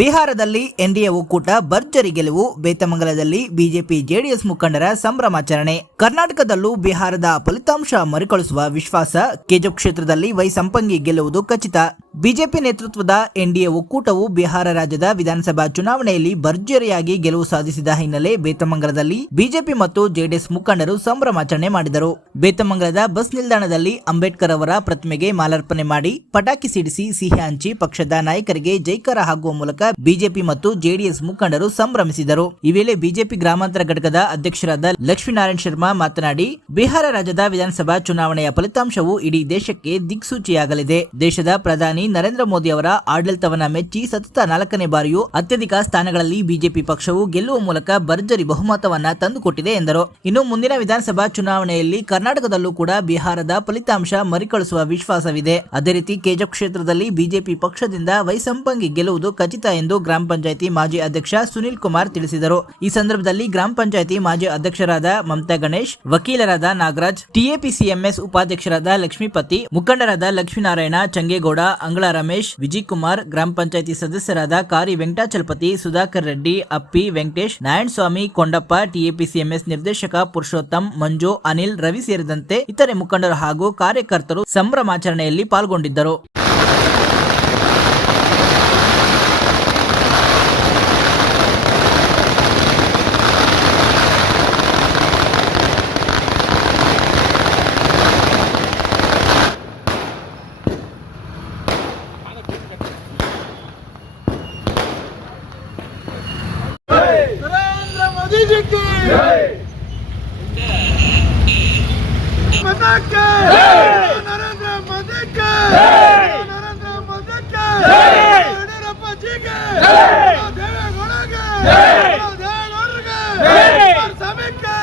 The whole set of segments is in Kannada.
ಬಿಹಾರದಲ್ಲಿ ಎನ್ಡಿಎ ಒಕ್ಕೂಟ ಭರ್ಜರಿ ಗೆಲುವು, ಬೇತಮಂಗಲದಲ್ಲಿ ಬಿಜೆಪಿ ಜೆಡಿಎಸ್ ಮುಖಂಡರ ಸಂಭ್ರಮಾಚರಣೆ ಕರ್ನಾಟಕದಲ್ಲೂ ಬಿಹಾರದ ಫಲಿತಾಂಶ ಮರುಕಳಿಸುವ ವಿಶ್ವಾಸ, ಕೆಜು ಕ್ಷೇತ್ರದಲ್ಲಿ ವೈ ಸಂಪಂಗಿ ಗೆಲ್ಲುವುದು ಖಚಿತ. ಬಿಜೆಪಿ ನೇತೃತ್ವದ ಎನ್ಡಿಎ ಒಕ್ಕೂಟವು ಬಿಹಾರ ರಾಜ್ಯದ ವಿಧಾನಸಭಾ ಚುನಾವಣೆಯಲ್ಲಿ ಭರ್ಜರಿಯಾಗಿ ಗೆಲುವು ಸಾಧಿಸಿದ ಹಿನ್ನೆಲೆ ಬೇತಮಂಗಲದಲ್ಲಿ ಬಿಜೆಪಿ ಮತ್ತು ಜೆಡಿಎಸ್ ಮುಖಂಡರು ಸಂಭ್ರಮಾಚರಣೆ ಮಾಡಿದರು. ಬೇತಮಂಗಲದ ಬಸ್ ನಿಲ್ದಾಣದಲ್ಲಿ ಅಂಬೇಡ್ಕರ್ ಅವರ ಪ್ರತಿಮೆಗೆ ಮಾಲಾರ್ಪಣೆ ಮಾಡಿ, ಪಟಾಕಿ ಸಿಡಿಸಿ ಸಿಹಿ ಹಂಚಿ ಪಕ್ಷದ ನಾಯಕರಿಗೆ ಜೈಕಾರ ಹಾಕುವ ಮೂಲಕ ಬಿಜೆಪಿ ಮತ್ತು ಜೆಡಿಎಸ್ ಮುಖಂಡರು ಸಂಭ್ರಮಿಸಿದರು. ಈ ವೇಳೆ ಬಿಜೆಪಿ ಗ್ರಾಮಾಂತರ ಘಟಕದ ಅಧ್ಯಕ್ಷರಾದ ಲಕ್ಷ್ಮೀನಾರಾಯಣ ಶರ್ಮಾ ಮಾತನಾಡಿ, ಬಿಹಾರ ರಾಜ್ಯದ ವಿಧಾನಸಭಾ ಚುನಾವಣೆಯ ಫಲಿತಾಂಶವು ಇಡೀ ದೇಶಕ್ಕೆ ದಿಕ್ಸೂಚಿಯಾಗಲಿದೆ. ದೇಶದ ಪ್ರಧಾನಿ ನರೇಂದ್ರ ಮೋದಿ ಅವರ ಆಡಳಿತವನ್ನ ಮೆಚ್ಚಿ ಸತತ ನಾಲ್ಕನೇ ಬಾರಿಯೂ ಅತ್ಯಧಿಕ ಸ್ಥಾನಗಳಲ್ಲಿ ಬಿಜೆಪಿ ಪಕ್ಷವು ಗೆಲ್ಲುವ ಮೂಲಕ ಭರ್ಜರಿ ಬಹುಮತವನ್ನ ತಂದುಕೊಟ್ಟಿದೆ ಎಂದರು. ಇನ್ನು ಮುಂದಿನ ವಿಧಾನಸಭಾ ಚುನಾವಣೆಯಲ್ಲಿ ಕರ್ನಾಟಕದಲ್ಲೂ ಕೂಡ ಬಿಹಾರದ ಫಲಿತಾಂಶ ಮರಿಕಳಿಸುವ ವಿಶ್ವಾಸವಿದೆ. ಅದೇ ರೀತಿ, ಕೇಜ ಕ್ಷೇತ್ರದಲ್ಲಿ ಬಿಜೆಪಿ ಪಕ್ಷದಿಂದ ವೈಸಂಪಂಗಿ ಗೆಲ್ಲುವುದು ಖಚಿತ ಎಂದು ಗ್ರಾಮ ಪಂಚಾಯತಿ ಮಾಜಿ ಅಧ್ಯಕ್ಷ ಸುನಿಲ್ ಕುಮಾರ್ ತಿಳಿಸಿದರು. ಈ ಸಂದರ್ಭದಲ್ಲಿ ಗ್ರಾಮ ಪಂಚಾಯಿತಿ ಮಾಜಿ ಅಧ್ಯಕ್ಷರಾದ ಮಮತಾ ಗಣೇಶ್, ವಕೀಲರಾದ ನಾಗರಾಜ್ ಟಿಎಪಿಸಿಎಂಎಸ್ ಉಪಾಧ್ಯಕ್ಷರಾದ ಲಕ್ಷ್ಮೀಪತಿ, ಮುಖಂಡರಾದ ಲಕ್ಷ್ಮೀನಾರಾಯಣ ಚಂಗೇಗೌಡ, ಅಂಗಳ ರಮೇಶ್ ವಿಜಯ್ ಕುಮಾರ್ ಗ್ರಾಮ ಪಂಚಾಯಿತಿ ಸದಸ್ಯರಾದ ಕಾರಿ ವೆಂಕಟಾಚಲಪತಿ, ಸುಧಾಕರ್ ರೆಡ್ಡಿ, ಅಪ್ಪಿ ವೆಂಕಟೇಶ್, ನಾರಾಯಣಸ್ವಾಮಿ, ಕೊಂಡಪ್ಪ ಟಿಎಪಿಸಿಎಂಎಸ್ ನಿರ್ದೇಶಕ ಪುರುಷೋತ್ತಮ್, ಮಂಜು, ಅನಿಲ್, ರವಿ ಸೇರಿದಂತೆ ಇತರೆ ಮುಖಂಡರು ಹಾಗೂ ಕಾರ್ಯಕರ್ತರು ಸಂಭ್ರಮಾಚರಣೆಯಲ್ಲಿ ಪಾಲ್ಗೊಂಡಿದ್ದರು. ಧರ್ಮಕ್ಕೆ ನರೇಂದ್ರ ಮೋದಿಗೆ. ನರೇಂದ್ರ ಮೋದಿಗೆ. ಯಡಿಯೂರಪ್ಪ ಜಿಗೆ ದೇವೇಗೌಡಗೆ ದೇವೇಗೌಡರಿಗೆ ಸಮಯಕ್ಕೆ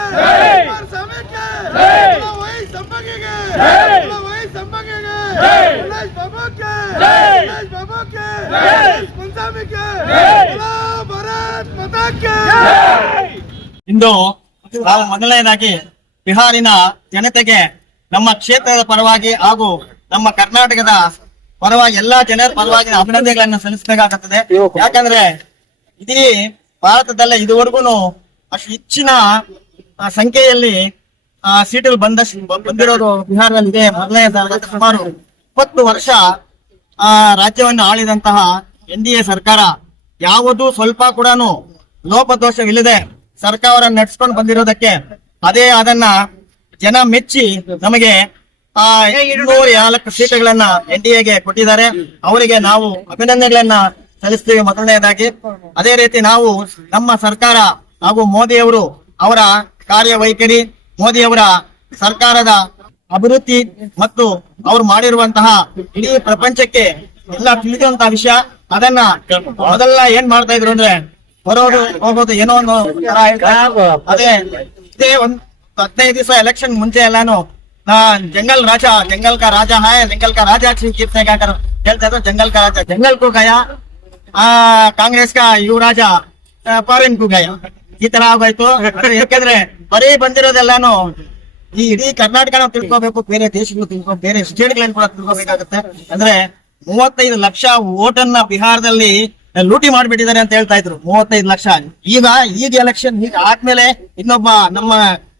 ಸಮಯಕ್ಕೆ ವೈ ಸಂಪಂಗಿಗೆ ವೈ ಸಂಪಂಗಿಗೆ ಉಮೇಶ್ ಬಾಬುಗೆ. ಉಮೇಶ್ ಬಾಬುಗೆ. ಪಂಚಾಮಿಗೆ ಭಾರತ್ ಮತಕ್ಕೆ ಇಂದು ನಾವು ಮೊದಲನೇದಾಗಿ ಬಿಹಾರಿನ ಜನತೆಗೆ ನಮ್ಮ ಕ್ಷೇತ್ರದ ಪರವಾಗಿ ಹಾಗೂ ನಮ್ಮ ಕರ್ನಾಟಕದ ಪರವಾಗಿ ಎಲ್ಲಾ ಜನರ ಪರವಾಗಿ ಅಭಿನಂದನೆಗಳನ್ನ ಸಲ್ಲಿಸಬೇಕಾಗುತ್ತದೆ. ಯಾಕಂದ್ರೆ ಇಡೀ ಭಾರತದಲ್ಲೇ ಇದುವರೆಗೂ ಅಷ್ಟು ಹೆಚ್ಚಿನ ಸಂಖ್ಯೆಯಲ್ಲಿ ಆ, ಸೀಟಲ್ಲಿ ಬಂದ ಬಂದಿರೋದು ಬಿಹಾರದಲ್ಲಿ ಇದೆ ಮೊದಲನೇ ಸುಮಾರು ಇಪ್ಪತ್ತು ವರ್ಷ ಆ ರಾಜ್ಯವನ್ನು ಆಳಿದಂತಹ ಎನ್ ಡಿ ಎ ಸರ್ಕಾರ ಯಾವುದು ಸ್ವಲ್ಪ ಕೂಡ ಲೋಪದೋಷವಿಲ್ಲದೆ ಸರ್ಕಾರ ನಡೆಸ್ಕೊಂಡು ಬಂದಿರೋದಕ್ಕೆ ಅದೇ ಅದನ್ನ ಜನ ಮೆಚ್ಚಿ ನಮಗೆ, ಆ ನಾಲ್ಕು ಸೀಟುಗಳನ್ನ ಎನ್ ಡಿ ಎಗೆ ಕೊಟ್ಟಿದ್ದಾರೆ ಅವರಿಗೆ ನಾವು ಅಭಿನಂದನೆಗಳನ್ನ ಸಲ್ಲಿಸ್ತೀವಿ ಮೊದಲನೆಯದಾಗಿ ಅದೇ ರೀತಿ ನಾವು ನಮ್ಮ ಸರ್ಕಾರ ಹಾಗೂ ಮೋದಿಯವರು ಅವರ ಕಾರ್ಯವೈಖರಿ, ಮೋದಿಯವರ ಸರ್ಕಾರದ ಅಭಿವೃದ್ಧಿ ಮತ್ತು ಅವ್ರು ಮಾಡಿರುವಂತಹ ಇಡೀ ಪ್ರಪಂಚಕ್ಕೆ ಎಲ್ಲ ತಿಳಿದಂತಹ ವಿಷಯ ಅದನ್ನ ಮೊದಲ ಏನ್ ಮಾಡ್ತಾ ಇದ್ರು ಅಂದ್ರೆ, ಬರೋದು ಹೋಗೋದು ಏನೋ ಒಂದು. ಅದೇ ಇದೇ ಒಂದ್ ಹದಿನೈದು ದಿವಸ ಎಲೆಕ್ಷನ್ ಮುಂಚೆ ಎಲ್ಲಾನು ಜಂಗಲ್ ರಾಜ, ಜಂಗಲ್ ಕಾ ರಾಜ ಹಾಯ್ ಜಂಗಲ್ ಕಾ ರಾಜ ಕಿತ್ನೆ ಹೇಳ್ತಾ ಇದ್ರು ಜಂಗಲ್ ಕಾ ರಾಜ. ಜಂಗಲ್ ಕು ಗಯ ಆ, ಕಾಂಗ್ರೆಸ್ ಕಾ ಯುವ ರಾಜ ಫಾರಿನ್ ಕು ಗಯ ಈ ತರ ಆಗೋಯ್ತು. ಯಾಕಂದ್ರೆ ಬರೀ ಬಂದಿರೋದೆಲ್ಲಾನು ಈ ಇಡೀ ಕರ್ನಾಟಕ ತಿಳ್ಕೋಬೇಕು, ಬೇರೆ ದೇಶಗಳು ತಿಳ್ಕೊ ಬೇರೆ ಸ್ಟೇಟ್ಗಳನ್ನ ಕೂಡ ತಿಳ್ಕೋಬೇಕಾಗುತ್ತೆ. ಅಂದ್ರೆ ಮೂವತ್ತೈದು ಲಕ್ಷ ಓಟನ್ನ ಬಿಹಾರದಲ್ಲಿ ಲೂಟಿ ಮಾಡ್ಬಿಟ್ಟಿದ್ದಾರೆ ಅಂತ ಹೇಳ್ತಾ ಇದ್ರು. ಮೂವತ್ತೈದು ಲಕ್ಷ. ಈಗ ಈಗ ಎಲೆಕ್ಷನ್ ಈಗ ಆದ್ಮೇಲೆ ಇನ್ನೊಬ್ಬ ನಮ್ಮ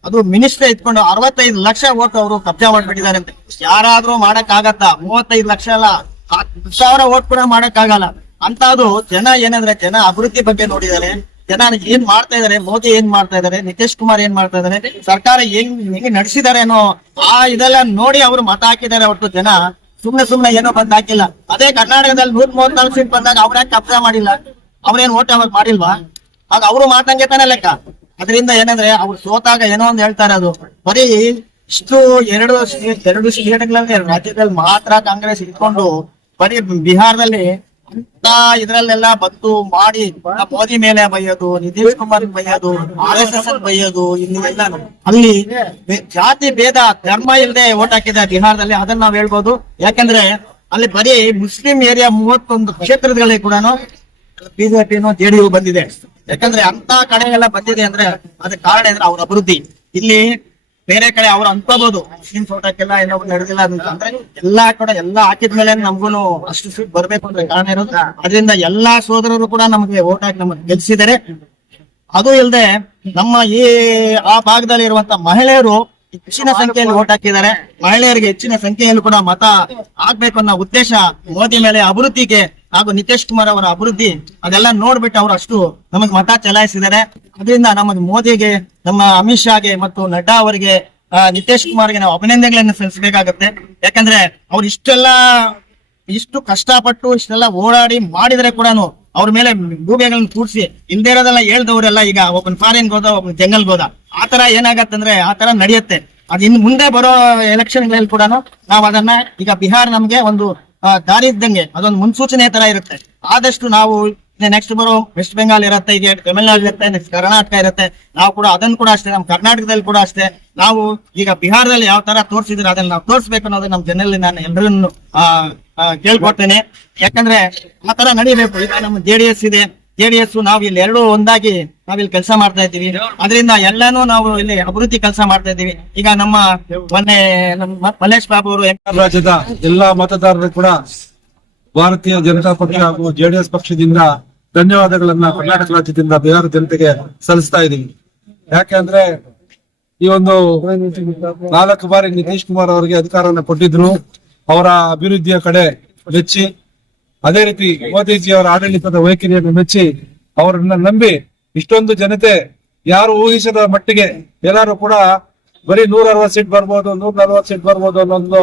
ಅದು ಮಿನಿಸ್ಟ್ರಿ ಇಟ್ಕೊಂಡು ಅರವತ್ತೈದು ಲಕ್ಷ ಓಟ್ ಅವರು ಕಬ್ಜಾ ಮಾಡ್ಬಿಟ್ಟಿದ್ದಾರೆ ಅಂತ. ಯಾರಾದ್ರೂ ಮಾಡಕ್ ಆಗತ್ತಾ ಮೂವತ್ತೈದು ಲಕ್ಷ ಅಲ್ಲ ಸಾವಿರ ಓಟ್ ಕೂಡ ಮಾಡಕ್ ಆಗಲ್ಲ ಅಂತ ಅದು ಜನ ಏನಂದ್ರೆ, ಜನ ಅಭಿವೃದ್ಧಿ ಬಗ್ಗೆ ನೋಡಿದ್ದಾರೆ. ಜನ ಏನ್ ಮಾಡ್ತಾ ಇದಾರೆ ಮೋದಿ ಏನ್ ಮಾಡ್ತಾ ಇದಾರೆ ನಿತೀಶ್ ಕುಮಾರ್ ಏನ್ ಮಾಡ್ತಾ ಇದಾರೆ ಸರ್ಕಾರ ಹೆಂಗ್ ಹೆಂಗ್ ನಡೆಸಿದ್ದಾರೆ ಅನ್ನೋ ಆ ಇದೆಲ್ಲ ನೋಡಿ ಅವರು ಮತ ಹಾಕಿದ್ದಾರೆ ಒಟ್ಟು ಜನ. ಸುಮ್ನೆ ಸುಮ್ನೆ ಏನೋ ಬಂದ್ ಹಾಕಿಲ್ಲ. ಅದೇ ಕರ್ನಾಟಕದಲ್ಲಿ ನೂರ್ ಮೂವತ್ನಾಲ್ಕು ಸೀಟ್ ಬಂದಾಗ ಅವ್ರ ಕಬ್ಜಾ ಮಾಡಿಲ್ಲ? ಅವ್ರೇನ್ ಓಟ್ ಅವಾಗ ಮಾಡಿಲ್ವಾ? ಆಗ ಅವರು ಮಾತಂಗೆ ತಾನೇ ಲೆಕ್ಕ. ಅದರಿಂದ ಏನಂದ್ರೆ ಅವ್ರು ಸೋತಾಗ ಏನೋ ಒಂದು ಹೇಳ್ತಾರೆ ಅದು. ಬರೀ ಇಷ್ಟು ಎರಡು ಎರಡು ಸೀಟ್ಗಳಲ್ಲಿ ರಾಜ್ಯದಲ್ಲಿ ಮಾತ್ರ ಕಾಂಗ್ರೆಸ್ ಇಟ್ಕೊಂಡು ಬರೀ ಬಿಹಾರದಲ್ಲಿ ಅಂತ ಇದ್ರಲ್ಲೆಲ್ಲ ಬಂದು ಮಾಡಿ ಮೋದಿ ಮೇಲೆ ಬೈಯೋದು ನಿತೀಶ್ ಕುಮಾರ್ ಬೈಯೋದು ಆರ್ ಎಸ್ ಎಸ್ ಬೈಯೋದು ಇನ್ನೆಲ್ಲ ಅಲ್ಲಿ ಜಾತಿ ಭೇದ, ಧರ್ಮ ಇಲ್ಲದೆ ಓಟ್ ಹಾಕಿದೆ ಬಿಹಾರದಲ್ಲಿ, ಅದನ್ನ ನಾವ್ ಹೇಳ್ಬೋದು. ಯಾಕಂದ್ರೆ ಅಲ್ಲಿ ಬರೀ ಮುಸ್ಲಿಂ ಏರಿಯಾ ಮೂವತ್ತೊಂದು ಕ್ಷೇತ್ರಗಳಲ್ಲಿ ಕೂಡ ಬಿಜೆಪಿನೂ ಜೆಡಿಯು ಬಂದಿದೆ. ಯಾಕಂದ್ರೆ ಅಂತ ಕಡೆ ಎಲ್ಲ ಬಂದಿದೆ ಅಂದ್ರೆ ಅದಕ್ಕೆ ಕಾರಣ ಅಂದ್ರೆ ಅವ್ರ ಅಭಿವೃದ್ಧಿ. ಇಲ್ಲಿ ಬೇರೆ ಕಡೆ ಅವ್ರು ಅನ್ಕೋಬಹುದು ಮುಸ್ಲಿಂ ಫೋಟೋಕ್ಕೆಲ್ಲ ಏನೋ ನಡೆದಿಲ್ಲ ಅಂತಂದ್ರೆ ಎಲ್ಲಾ ಕಡೆ ಎಲ್ಲಾ ಹಾಕಿದ್ಮೇಲೆ ನಮ್ಗೂ ಅಷ್ಟು ಸೀಟ್ ಬರ್ಬೇಕು ಅಂದ್ರೆ ಕಾರಣ ಇರೋದು. ಅದರಿಂದ ಎಲ್ಲಾ ಸೋದರರು ಕೂಡ ನಮ್ಗೆ ಓಟ್ ಹಾಕಿ ನಮ್ಗೆ ಗೆಲ್ಸಿದ್ದಾರೆ. ಅದು ಇಲ್ಲದೆ ನಮ್ಮ ಈ, ಆ ಭಾಗದಲ್ಲಿ ಇರುವಂತ ಮಹಿಳೆಯರು ಹೆಚ್ಚಿನ ಸಂಖ್ಯೆಯಲ್ಲಿ ಓಟ್ ಹಾಕಿದ್ದಾರೆ. ಮಹಿಳೆಯರಿಗೆ ಹೆಚ್ಚಿನ ಸಂಖ್ಯೆಯಲ್ಲಿ ಕೂಡ ಮತ ಆಗ್ಬೇಕು ಅನ್ನೋ ಉದ್ದೇಶ ಮೋದಿ ಮೇಲೆ ಅಭಿವೃದ್ಧಿಗೆ ಹಾಗೂ ನಿತೇಶ್ ಕುಮಾರ್ ಅವರ ಅಭಿವೃದ್ಧಿ ಅದೆಲ್ಲ ನೋಡ್ಬಿಟ್ಟು ಅವರು ಅಷ್ಟು ನಮಗೆ ಮತ ಚಲಾಯಿಸಿದ್ದಾರೆ. ಅದರಿಂದ ನಮ್ಮ ಮೋದಿಗೆ, ನಮ್ಮ ಅಮಿತ್ ಶಾಗೆ ಮತ್ತು ನಡ್ಡಾ ಅವರಿಗೆ ನಿತೇಶ್ ಕುಮಾರ್ಗೆ ನಾವು ಅಭಿನಂದನೆಗಳನ್ನು ಸಲ್ಲಿಸಬೇಕಾಗತ್ತೆ. ಯಾಕಂದ್ರೆ ಅವ್ರು ಇಷ್ಟೆಲ್ಲ, ಇಷ್ಟು ಕಷ್ಟಪಟ್ಟು ಇಷ್ಟೆಲ್ಲ ಓಡಾಡಿ ಮಾಡಿದ್ರೆ ಕೂಡ ಅವ್ರ ಮೇಲೆ ಗೂಬೆಗಳನ್ನ ಕೂಡಿಸಿ ಹಿಂದೆ ಇರೋದೆಲ್ಲ ಹೇಳ್ದವ್ರೆಲ್ಲ ಈಗ ಒಬ್ಬನ್ ಫಾರಿನ್ ಹೋದ ಒಬ್ಬನ್ ಜಂಗಲ್ ಹೋದ ಆತರ ಏನಾಗತ್ತಂದ್ರೆ ಆತರ ನಡೆಯುತ್ತೆ. ಅದ್ ಇನ್ ಮುಂದೆ ಬರೋ ಎಲೆಕ್ಷನ್ಗಳಲ್ಲಿ ಕೂಡ ನಾವ್ ಅದನ್ನ ಈಗ ಬಿಹಾರ್ ನಮ್ಗೆ ಒಂದು ದಾರಿ ಇದ್ದಂಗೆ, ಅದೊಂದು ಮುನ್ಸೂಚನೆ ತರ ಇರುತ್ತೆ. ಆದಷ್ಟು ನಾವು ನೆಕ್ಸ್ಟ್ ಬರೋ ವೆಸ್ಟ್ ಬೆಂಗಾಲ್ ಇರುತ್ತೆ ಈಗ ತಮಿಳ್ನಾಡು ಇರುತ್ತೆ ನೆಕ್ಸ್ಟ್ ಕರ್ನಾಟಕ ಇರುತ್ತೆ, ನಾವು ಕೂಡ ಅದನ್ನು ಕೂಡ ಅಷ್ಟೇ, ನಮ್ಮ ಕರ್ನಾಟಕದಲ್ಲಿ ಕೂಡ ಅಷ್ಟೇ, ನಾವು ಈಗ ಬಿಹಾರದಲ್ಲಿ ಯಾವ ತರ ತೋರಿಸಿದ್ರೆ ಅದನ್ನ ನಾವು ತೋರಿಸ್ಬೇಕು ಅನ್ನೋದು ನಮ್ಮ ಜನರಲ್ಲಿ ನಾನು ಎಲ್ಲರನ್ನು ಕೇಳ್ಕೊಡ್ತೇನೆ ಯಾಕಂದ್ರೆ ಆ ತರ ನಡಿಬೇಕು. ಈಗ ನಮ್ಮ ಜೆಡಿಎಸ್ ಇದೆ ಜೆಡಿಎಸ್ ನಾವು ಇಲ್ಲಿ ಎರಡು ಒಂದಾಗಿ ನಾವಿಲ್ಲಿ ಕೆಲಸ ಮಾಡ್ತಾ ಇದ್ದೀವಿ. ಅದರಿಂದ ಎಲ್ಲಾನು ನಾವು ಇಲ್ಲಿ ಅಭಿವೃದ್ಧಿ ಕೆಲಸ ಮಾಡ್ತಾ ಇದ್ದೀವಿ. ಈಗ ನಮ್ಮ ಮೊನ್ನೆ ಮಲ್ಲೇಶ್ ಬಾಬು ಅವರು ರಾಜ್ಯದ ಎಲ್ಲಾ ಮತದಾರರು ಕೂಡ ಭಾರತೀಯ ಜನತಾ ಪಕ್ಷ ಹಾಗೂ ಜೆಡಿಎಸ್ ಪಕ್ಷದಿಂದ ಧನ್ಯವಾದಗಳನ್ನ ಕರ್ನಾಟಕ ರಾಜ್ಯದಿಂದ ಬಿಹಾರ ಜನತೆಗೆ ಸಲ್ಲಿಸ್ತಾ ಇದೀವಿ ಯಾಕೆಂದ್ರೆ ಈ ಒಂದು ನಾಲ್ಕು ಬಾರಿ ನಿತೀಶ್ ಕುಮಾರ್ ಅವರಿಗೆ ಅಧಿಕಾರವನ್ನು ಕೊಟ್ಟಿದ್ರು. ಅವರ ಅಭಿವೃದ್ಧಿಯ ಕಡೆ ಮೆಚ್ಚಿ ಅದೇ ರೀತಿ ಮೋದಿಜಿ ಅವರ ಆಡಳಿತದ ವೈಖರಿಯನ್ನು ಮೆಚ್ಚಿ ಅವರನ್ನ ನಂಬಿ ಇಷ್ಟೊಂದು ಜನತೆ ಯಾರು ಊಹಿಸದ ಮಟ್ಟಿಗೆ ಎಲ್ಲರೂ ಕೂಡ ಬರೀ ನೂರ ಅರವತ್ ಸೀಟ್ ಬರ್ಬೋದು ನೂರ ನಲ್ವತ್ ಸೀಟ್ ಬರ್ಬೋದು ಅನ್ನೋದು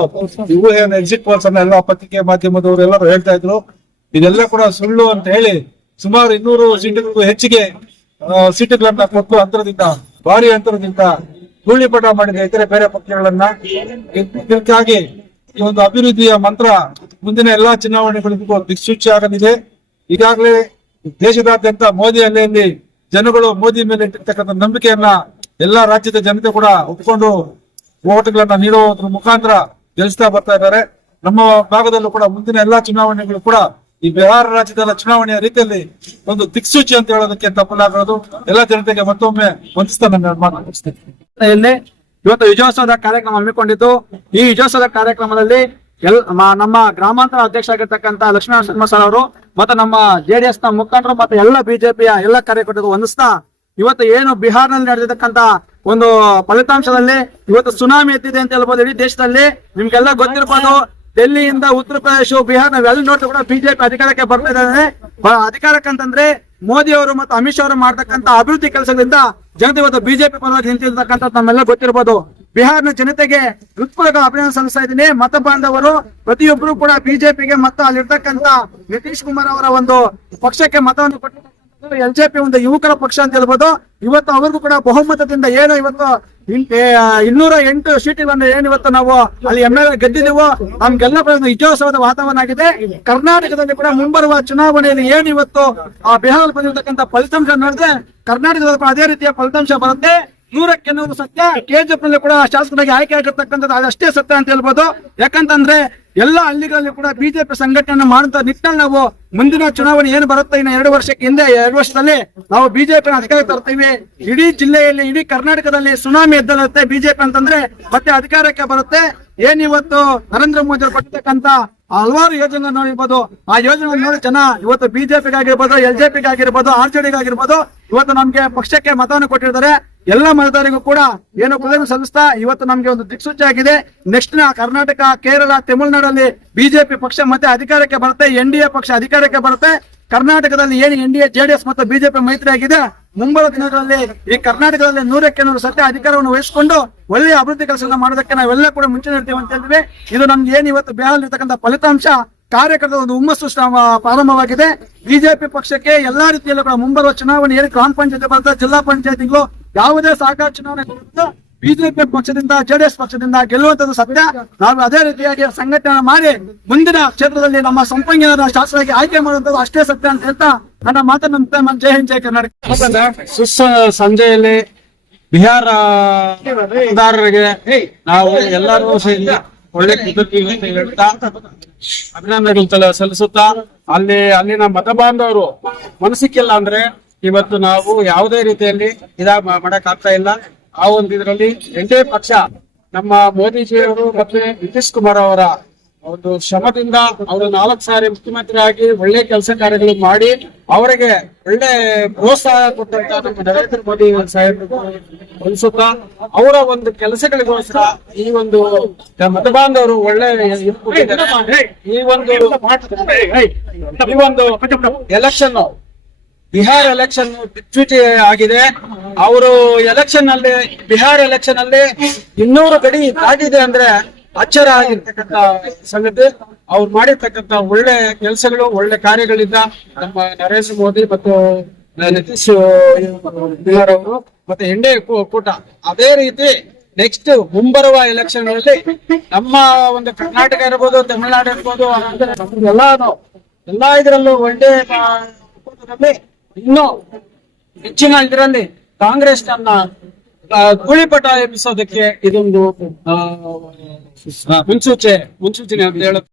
ಊಹೆಯನ್ನು ಎಕ್ಸಿಟ್ ಪೋಲ್ಸ್ ಅನ್ನ ಎಲ್ಲ ಪತ್ರಿಕೆ ಮಾಧ್ಯಮದವರು ಎಲ್ಲರೂ ಹೇಳ್ತಾ ಇದ್ರು. ಇದೆಲ್ಲ ಕೂಡ ಸುಳ್ಳು ಅಂತ ಹೇಳಿ ಸುಮಾರು ಇನ್ನೂರು ಸೀಟುಗಳಿಗೂ ಹೆಚ್ಚಿಗೆ ಸೀಟುಗಳನ್ನ ಕೊಟ್ಟು ಅಂತರದಿಂದ, ಭಾರಿ ಅಂತರದಿಂದ ಧೂಳಿಪಟ ಮಾಡಿದೆ. ಇತರೆ ಬೇರೆ ಪಕ್ಷಗಳನ್ನ. ಇದಕ್ಕಾಗಿ ಈ ಒಂದು ಅಭಿವೃದ್ಧಿಯ ಮಂತ್ರ ಮುಂದಿನ ಎಲ್ಲಾ ಚುನಾವಣೆಗಳಿಗೂ ದಿಕ್ಸೂಚಿ ಆಗಲಿದೆ. ಈಗಾಗಲೇ ದೇಶದಾದ್ಯಂತ ಮೋದಿ ಅಲೆಯಲ್ಲಿ ಜನಗಳು ಮೋದಿ ಮೇಲೆ ಇಟ್ಟಿರ್ತಕ್ಕಂಥ ನಂಬಿಕೆಯನ್ನ ಎಲ್ಲಾ ರಾಜ್ಯದ ಜನತೆ ಕೂಡ ಒಪ್ಪಿಕೊಂಡು ಓಟ್ಗಳನ್ನ ನೀಡುವುದ್ರ ಮುಖಾಂತರ ಗೆಲ್ಲಿಸ್ತಾ ಬರ್ತಾ ಇದ್ದಾರೆ. ನಮ್ಮ ಭಾಗದಲ್ಲೂ ಕೂಡ ಮುಂದಿನ ಎಲ್ಲಾ ಚುನಾವಣೆಗಳು ಕೂಡ ಈ ಬಿಹಾರ ರಾಜ್ಯದ ಚುನಾವಣೆಯ ರೀತಿಯಲ್ಲಿ ಒಂದು ದಿಕ್ಸೂಚಿ ಅಂತ ಹೇಳೋದಕ್ಕೆ ತಪ್ಪಲಾಗದು. ಎಲ್ಲಾ ಜನತೆಗೆ ಮತ್ತೊಮ್ಮೆ ವಂದಿಸ್ತಾ ನನ್ನ ನಿರ್ಮಾಣ ಇವತ್ತು ವಿಜಯೋತ್ಸವದ ಕಾರ್ಯಕ್ರಮ ಹಮ್ಮಿಕೊಂಡಿದ್ದು, ಈ ವಿಜಯೋತ್ಸವದ ಕಾರ್ಯಕ್ರಮದಲ್ಲಿ ಎಲ್ ನಮ್ಮ ಗ್ರಾಮಾಂತರ ಅಧ್ಯಕ್ಷ ಆಗಿರ್ತಕ್ಕಂತ ಲಕ್ಷ್ಮೀನಾರಾಯಣ ಶರ್ಮ ಸರ್ ಅವರು ಮತ್ತೆ ನಮ್ಮ ಜೆಡಿಎಸ್ನ ಮುಖಂಡರು ಮತ್ತೆ ಎಲ್ಲ ಬಿಜೆಪಿಯ ಎಲ್ಲ ಕಾರ್ಯಕರ್ತರು ವಂದಿಸ್ತಾ, ಇವತ್ತು ಏನು ಬಿಹಾರ್ನಲ್ಲಿ ನಡೆದಿರ್ತಕ್ಕಂತ ಒಂದು ಫಲಿತಾಂಶದಲ್ಲಿ ಇವತ್ತು ಸುನಾಮಿ ಎತ್ತಿದೆ ಅಂತ ಹೇಳ್ಬೋದು ಇಡೀ ದೇಶದಲ್ಲಿ. ನಿಮ್ಗೆಲ್ಲ ಗೊತ್ತಿರ್ಬೋದು ಡೆಲ್ಲಿಯಿಂದ ಉತ್ತರ ಪ್ರದೇಶ ಬಿಹಾರ್ ನಾವೆಲ್ಲ ನೋಡ್ತಾ ಕೂಡ ಬಿಜೆಪಿ ಅಧಿಕಾರಕ್ಕೆ ಬರ್ತಾ ಇದ್ದಾರೆ ಅಧಿಕಾರಕ್ಕಂತಂದ್ರೆ ಮೋದಿ ಅವರು ಮತ್ತು ಅಮಿತ್ ಶಾ ಅವರು ಮಾಡ್ತಕ್ಕಂತ ಅಭಿವೃದ್ಧಿ ಕೆಲಸದಿಂದ ಜನತೆ ಇವತ್ತು ಬಿಜೆಪಿ ಪರವಾಗಿ ನಿಂತಿರ್ತಕ್ಕಂಥ ನಮ್ಮೆಲ್ಲ ಗೊತ್ತಿರಬಹುದು ಬಿಹಾರ್ನ ಜನತೆಗೆ ಹೃತ್ಪೂರ್ವಕ ಅಭಿನಂದನೆ ಸಲ್ಲಿಸ್ತಾ ಇದ್ದೀನಿ. ಮತ ಬಾಂಧವರು ಪ್ರತಿಯೊಬ್ಬರು ಕೂಡ ಬಿಜೆಪಿಗೆ ಮತ್ತು ಅಲ್ಲಿರ್ತಕ್ಕಂಥ ನಿತೀಶ್ ಕುಮಾರ್ ಅವರ ಒಂದು ಪಕ್ಷಕ್ಕೆ ಮತವನ್ನು ಕೊಟ್ಟಿರ್ತಕ್ಕಂಥದ್ದು ಎಲ್ ಜೆ ಪಿ ಒಂದು ಯುವಕರ ಪಕ್ಷ ಅಂತ ಹೇಳ್ಬೋದು. ಇವತ್ತು ಅವ್ರಿಗೂ ಕೂಡ ಬಹುಮತದಿಂದ ಏನು ಇವತ್ತು ಇನ್ನೂರ ಎಂಟು ಸೀಟುಗಳನ್ನು ಏನು ಇವತ್ತು ನಾವು ಅಲ್ಲಿ ಎಂ ಎಲ್ ಎ ಗೆದ್ದಿದ್ದೀವೋ ನಮ್ಗೆಲ್ಲ ವಿಜಯೋತ್ಸವದ ವಾತಾವರಣ ಆಗಿದೆ. ಕರ್ನಾಟಕದಲ್ಲಿ ಕೂಡ ಮುಂಬರುವ ಚುನಾವಣೆಯಲ್ಲಿ ಏನು ಇವತ್ತು ಆ ಬಿಹಾರದಲ್ಲಿ ಬಂದಿರತಕ್ಕಂಥ ಫಲಿತಾಂಶ ನೋಡಿದ್ರೆ ಕರ್ನಾಟಕದಲ್ಲಿ ಅದೇ ರೀತಿಯ ಫಲಿತಾಂಶ ಬರುತ್ತೆ. ನೂರಕ್ಕೆ ನೂರು ಸತ್ಯ ಕೆಜಿಎಫ್ನಲ್ಲಿ ಕೂಡ ಶಾಸಕರಾಗಿ ಆಯ್ಕೆ ಆಗಿರ್ತಕ್ಕಂಥದ್ದು ಅದಷ್ಟೇ ಸತ್ಯ ಅಂತ ಹೇಳ್ಬೋದು. ಯಾಕಂತಂದ್ರೆ ಎಲ್ಲ ಹಳ್ಳಿಗಳಲ್ಲಿ ಕೂಡ ಬಿಜೆಪಿ ಸಂಘಟನೆ ಮಾಡುವಂತ ನಿಟ್ಟಿನಲ್ಲಿ ನಾವು ಮುಂದಿನ ಚುನಾವಣೆ ಏನು ಬರುತ್ತೆ ಇನ್ನು ಎರಡು ವರ್ಷಕ್ಕೆ ಹಿಂದೆ, ಎರಡು ವರ್ಷದಲ್ಲಿ ನಾವು ಬಿಜೆಪಿ ಅಧಿಕಾರ ತರ್ತೀವಿ. ಇಡೀ ಜಿಲ್ಲೆಯಲ್ಲಿ, ಇಡೀ ಕರ್ನಾಟಕದಲ್ಲಿ ಸುನಾಮಿ ಎದ್ದಲತ್ತೆ ಬಿಜೆಪಿ ಅಂತಂದ್ರೆ ಮತ್ತೆ ಅಧಿಕಾರಕ್ಕೆ ಬರುತ್ತೆ. ಏನ್ ಇವತ್ತು ನರೇಂದ್ರ ಮೋದಿ ಅವರು ಕೊಟ್ಟಿರ್ತಕ್ಕಂತ ಹಲವಾರು ಯೋಜನೆ ನೋಡಿರ್ಬೋದು ಆ ಯೋಜನೆ ನೋಡಿ ಜನ ಇವತ್ತು ಬಿಜೆಪಿಗಾಗಿರ್ಬೋದು, ಎಲ್ ಜೆ ಪಿಗಾಗಿರ್ಬೋದು, ಆರ್ ಜೆ ಡಿಗಾಗಿರ್ಬೋದು. ಇವತ್ತು ನಮ್ಗೆ ಪಕ್ಷಕ್ಕೆ ಮತವನ್ನು ಕೊಟ್ಟಿರ್ತಾರೆ ಎಲ್ಲ ಮತದಾರರಿಗೂ ಕೂಡ ಏನು ಕೃತಜ್ಞತೆ ಸಲ್ಲಿಸ್ತಾ ಇವತ್ತು ನಮ್ಗೆ ಒಂದು ದಿಕ್ಸೂಚಿ ಆಗಿದೆ. ನೆಕ್ಸ್ಟ್ನ ಕರ್ನಾಟಕ, ಕೇರಳ, ತಮಿಳುನಾಡಲ್ಲಿ ಬಿಜೆಪಿ ಪಕ್ಷ ಮತ್ತೆ ಅಧಿಕಾರಕ್ಕೆ ಬರುತ್ತೆ, ಎನ್ ಡಿ ಪಕ್ಷ ಅಧಿಕಾರಕ್ಕೆ ಬರುತ್ತೆ. ಕರ್ನಾಟಕದಲ್ಲಿ ಏನು ಎನ್ ಡಿ ಜೆಡಿಎಸ್ ಮತ್ತು ಬಿಜೆಪಿ ಮೈತ್ರಿ ಆಗಿದೆ. ಮುಂಬರುವ ದಿನಗಳಲ್ಲಿ ಈ ಕರ್ನಾಟಕದಲ್ಲಿ ನೂರಕ್ಕೆ ನೂರು ಸತ್ಯ ಅಧಿಕಾರವನ್ನು ವಹಿಸಿಕೊಂಡು ಒಳ್ಳೆಯ ಅಭಿವೃದ್ಧಿ ಕೆಲಸ ಮಾಡೋದಕ್ಕೆ ನಾವೆಲ್ಲ ಕೂಡ ಮುಂಚೆ ಇರ್ತೀವಿ ಅಂತ ಹೇಳಿದ್ವಿ. ಇದು ನಮ್ಗೆ ಏನು ಇವತ್ತು ಇರ್ತಕ್ಕಂಥ ಫಲಿತಾಂಶ, ಕಾರ್ಯಕರ್ತರ ಒಂದು ಹುಮ್ಮಸ್ಸು ಪ್ರಾರಂಭವಾಗಿದೆ. ಬಿಜೆಪಿ ಪಕ್ಷಕ್ಕೆ ಎಲ್ಲಾ ರೀತಿಯಲ್ಲೂ ಕೂಡ ಮುಂಬರುವ ಚುನಾವಣೆ ಗ್ರಾಮ ಪಂಚಾಯತ್ ಬರುತ್ತೆ ಜಿಲ್ಲಾ ಪಂಚಾಯತಿಗಳು ಯಾವುದೇ ಸಹಕಾರ ಚುನಾವಣೆ ಬಿಜೆಪಿ ಪಕ್ಷದಿಂದ, ಜೆಡಿಎಸ್ ಪಕ್ಷದಿಂದ ಗೆಲ್ಲುವಂತದ್ದು ಸತ್ಯ. ನಾವು ಅದೇ ರೀತಿಯಾಗಿ ಸಂಘಟನೆ ಮಾಡಿ ಮುಂದಿನ ಕ್ಷೇತ್ರದಲ್ಲಿ ನಮ್ಮ ಸಂಪಂಗಿನ ಶಾಸಕರಾಗಿ ಆಯ್ಕೆ ಮಾಡುವಂತದ್ದು ಅಷ್ಟೇ ಸತ್ಯ ಅಂತ ಹೇಳ್ತಾ ನನ್ನ ಮಾತನ್ನು ಜೈ ಹಿಂದ್, ಜೈ ಕರ್ನಾಟಕ. ಸುಸ್ ಸಂಜೆಯಲ್ಲಿ ಬಿಹಾರ ನಾವು ಎಲ್ಲರೂ ಒಳ್ಳೆ ಅಭಿನಂದನೆಗಳು ಸಲ್ಲಿಸುತ್ತಾ. ಅಲ್ಲಿ ಅಲ್ಲಿನ ಮತ ಬಾಂಧವರು ಮನಸ್ಸಿಕ್ಕಿಲ್ಲ ಅಂದ್ರೆ ಇವತ್ತು ನಾವು ಯಾವುದೇ ರೀತಿಯಲ್ಲಿ ಇದ ಮಾಡಕ್ ಆಗ್ತಾ ಇಲ್ಲ ಆ ಒಂದು ಇದರಲ್ಲಿ ಎನ್ ಪಕ್ಷ ನಮ್ಮ ಮೋದಿಜಿಯವರು ಮತ್ತೆ ನಿತೀಶ್ ಕುಮಾರ್ ಅವರ ಒಂದು ಶ್ರಮದಿಂದ ಅವರು ನಾಲ್ಕು ಸಾರಿ ಮುಖ್ಯಮಂತ್ರಿ ಆಗಿ ಒಳ್ಳೆ ಕೆಲಸ ಕಾರ್ಯಗಳು ಮಾಡಿ ಅವರಿಗೆ ಒಳ್ಳೆ ಪ್ರೋತ್ಸಾಹ ಕೊಟ್ಟಂತ ನಮ್ಮ ನರೇಂದ್ರ ಮೋದಿ ಸಾಹೇಬ್ ಅನ್ಸುತ್ತ ಅವರ ಒಂದು ಕೆಲಸಗಳಿಗೋಸ್ಕರ ಈ ಒಂದು ಮತಬಾಂಧವರು ಒಳ್ಳೆ. ಈ ಒಂದು ಈ ಒಂದು ಎಲೆಕ್ಷನ್ ಬಿಹಾರ್ ಎಲೆಕ್ಷನ್ ಬಿಚ್ವಿಟಿ ಆಗಿದೆ. ಅವರು ಎಲೆಕ್ಷನ್ ಅಲ್ಲಿ, ಬಿಹಾರ್ ಎಲೆಕ್ಷನ್ ಅಲ್ಲಿ ಇನ್ನೂರು ಗಡಿ ದಾಟಿದೆ ಅಂದ್ರೆ ಅಚ್ಚರ ಆಗಿರ್ತಕ್ಕಂತ ಸಂಗತಿ. ಅವ್ರು ಮಾಡಿರ್ತಕ್ಕಂತ ಒಳ್ಳೆ ಕೆಲಸಗಳು, ಒಳ್ಳೆ ಕಾರ್ಯಗಳಿಂದ ನಮ್ಮ ನರೇಂದ್ರ ಮೋದಿ ಮತ್ತು ನಿತೀಶ್ ಕುಮಾರ್ ಅವರು ಮತ್ತೆ ಎನ್ಡೆ ಕೂಟ. ಅದೇ ರೀತಿ ನೆಕ್ಸ್ಟ್ ಮುಂಬರುವ ಎಲೆಕ್ಷನ್ ಅಲ್ಲಿ ನಮ್ಮ ಒಂದು ಕರ್ನಾಟಕ ಇರ್ಬೋದು, ತಮಿಳುನಾಡು ಇರ್ಬೋದು ಎಲ್ಲಾನು, ಎಲ್ಲಾ ಇದರಲ್ಲೂ ಒಳ್ಳೆ ಇನ್ನು ಹೆಚ್ಚಿನ ಇದರಲ್ಲಿ ಕಾಂಗ್ರೆಸ್ ತನ್ನ ಆ, ಧೂಳಿಪಟ ಎಬ್ಬಿಸೋದಕ್ಕೆ ಇದೊಂದು ಮುನ್ಸೂಚೆ ಮುನ್ಸೂಚನೆ ಅಂತ ಹೇಳುತ್ತೆ